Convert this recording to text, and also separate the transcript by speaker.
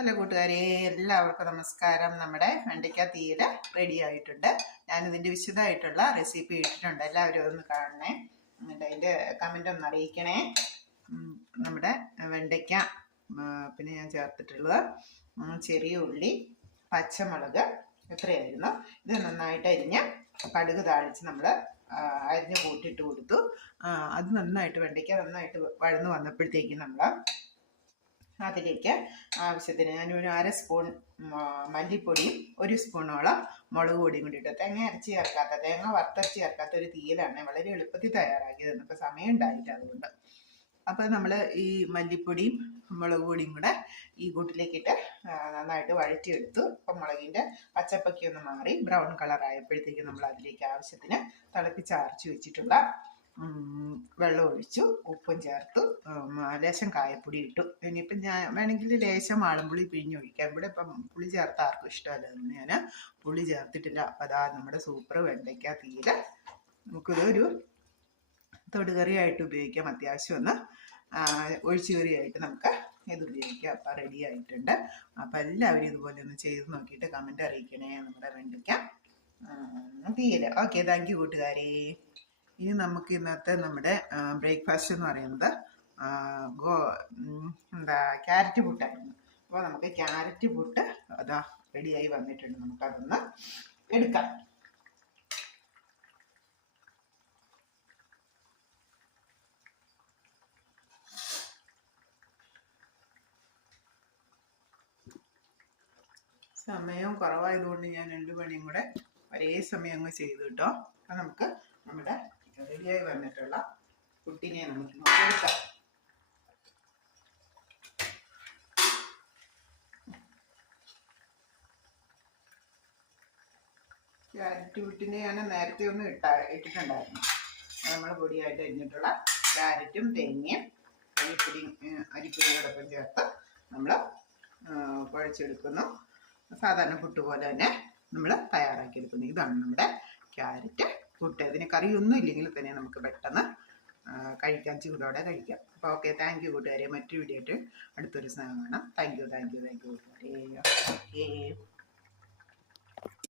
Speaker 1: Hello കൂട്ടുകാരെ എല്ലാവർക്കും നമസ്കാരം. നമ്മുടെ വെണ്ടയ്ക്ക തീരെ റെഡി ആയിട്ടുണ്ട്. ഞാനിതിന്റെ വിശദമായിട്ടുള്ള റെസിപ്പി ഇട്ടിട്ടുണ്ട്. എല്ലാവരും ഒന്ന് കാണണേ. എന്നിട്ട് അതിന്റെ കമന്റ് ഒന്ന് അറിയിക്കണേ. നമ്മുടെ വെണ്ടയ്ക്ക പിന്നെ ഞാൻ ചേർത്തിട്ടുള്ളത് ചെറിയ ഉള്ളി പച്ചമുളക് എത്രയായിരുന്നു ഇത് നന്നായിട്ട് അരിഞ്ഞ് കടുക് താളിച്ച് നമ്മൾ അരിഞ്ഞ് കൂട്ടിയിട്ട് കൊടുത്തു. അത് നന്നായിട്ട് വെണ്ടയ്ക്ക നന്നായിട്ട് വഴന്ന് വന്നപ്പോഴത്തേക്കും നമ്മൾ അതിലേക്ക് ആവശ്യത്തിന് ഞാൻ ഞാനൊരു അര സ്പൂൺ മല്ലിപ്പൊടിയും ഒരു സ്പൂണോളം മുളക് പൊടിയും കൂടി ഇട്ടു. തേങ്ങ അരച്ച് ചേർക്കാത്ത തേങ്ങ വറുത്തരച്ച് ചേർക്കാത്ത ഒരു തീയിലാണ് വളരെ എളുപ്പത്തിൽ തയ്യാറാക്കിയത്. ഇപ്പോൾ സമയം ഉണ്ടായില്ല അതുകൊണ്ട്. അപ്പോൾ നമ്മൾ ഈ മല്ലിപ്പൊടിയും മുളക് പൊടിയും കൂടെ ഈ കൂട്ടിലേക്കിട്ട് നന്നായിട്ട് വഴറ്റിയെടുത്തു. അപ്പം മുളകിന്റെ പച്ചപ്പൊക്കെ ഒന്ന് മാറി ബ്രൗൺ കളർ ആയപ്പോഴത്തേക്കും നമ്മൾ അതിലേക്ക് ആവശ്യത്തിന് തിളപ്പിച്ചാർച്ച് വെച്ചിട്ടുള്ള വെള്ളം ഒഴിച്ചു ഉപ്പും ചേർത്ത് ലേശം കായപ്പൊടി ഇട്ടു. ഇനിയിപ്പം ഞാൻ വേണമെങ്കിൽ ലേശം ആളമ്പുളി പിഴിഞ്ഞൊഴിക്കാം ഇവിടെ ഇപ്പം പുളി ചേർത്ത ആർക്കും ഇഷ്ടമല്ല ഞാൻ പുളി ചേർത്തിട്ടില്ല. അപ്പം അതാ നമ്മുടെ സൂപ്പർ വെണ്ടയ്ക്ക തീരെ നമുക്കിതൊരു തൊടുകറിയായിട്ട് ഉപയോഗിക്കാം. അത്യാവശ്യം ഒന്ന് ഒഴിച്ചുകറിയായിട്ട് നമുക്ക് ഇത് ഉപയോഗിക്കാം. അപ്പം റെഡി ആയിട്ടുണ്ട്. അപ്പം എല്ലാവരും ഇതുപോലെ ഒന്ന് ചെയ്ത് നോക്കിയിട്ട് കമന്റ് അറിയിക്കണേ. നമ്മുടെ വെണ്ടയ്ക്ക. തീയൽ ഓക്കെ താങ്ക് യു കൂട്ടുകാരി. ഇനി നമുക്ക് ഇന്നത്തെ നമ്മുടെ ബ്രേക്ക്ഫാസ്റ്റ് എന്ന് പറയുന്നത് ഗോ എന്താ ക്യാരറ്റ് പുട്ടായിരുന്നു അപ്പോൾ നമുക്ക് ക്യാരറ്റ് പുട്ട് അതാ റെഡിയായി വന്നിട്ടുണ്ട്. നമുക്കതൊന്ന് എടുക്കാം. സമയം കുറവായതുകൊണ്ട് ഞാൻ രണ്ട് പണിയും കൂടെ ഒരേ സമയം അങ്ങ് ചെയ്തു കേട്ടോ. അപ്പം നമുക്ക് നമ്മുടെ റെഡിയായി വന്നിട്ടുള്ള പുട്ടിനെ നമുക്ക് ഇങ്ങോട്ട് ക്യാരറ്റ് പുട്ടിനെ ഞാൻ നേരത്തെ ഒന്ന് ഇട്ടാ ഇട്ടിട്ടുണ്ടായിരുന്നു. നമ്മൾ പൊടിയായിട്ട് അരിഞ്ഞിട്ടുള്ള ക്യാരറ്റും തേങ്ങയും അരിപ്പൊടി അരിപ്പൊടിയോടൊപ്പം ചേർത്ത് നമ്മൾ കുഴച്ചെടുക്കുന്നു. സാധാരണ പുട്ട് പോലെ തന്നെ നമ്മൾ തയ്യാറാക്കിയെടുക്കുന്നു. ഇതാണ് നമ്മുടെ ക്യാരറ്റ്. പുട്ട് അതിന് കറിയൊന്നും ഇല്ലെങ്കിൽ തന്നെ നമുക്ക് പെട്ടെന്ന് കഴിക്കാം ചൂടോടെ കഴിക്കാം. അപ്പോൾ ഓക്കെ താങ്ക് യു കൂട്ടുകാരെ. മറ്റൊരു വീഡിയോ ആയിട്ട് അടുത്തൊരു സാധനം കാണാം. Thank you thank you thank you കൂട്ടുകാരെ.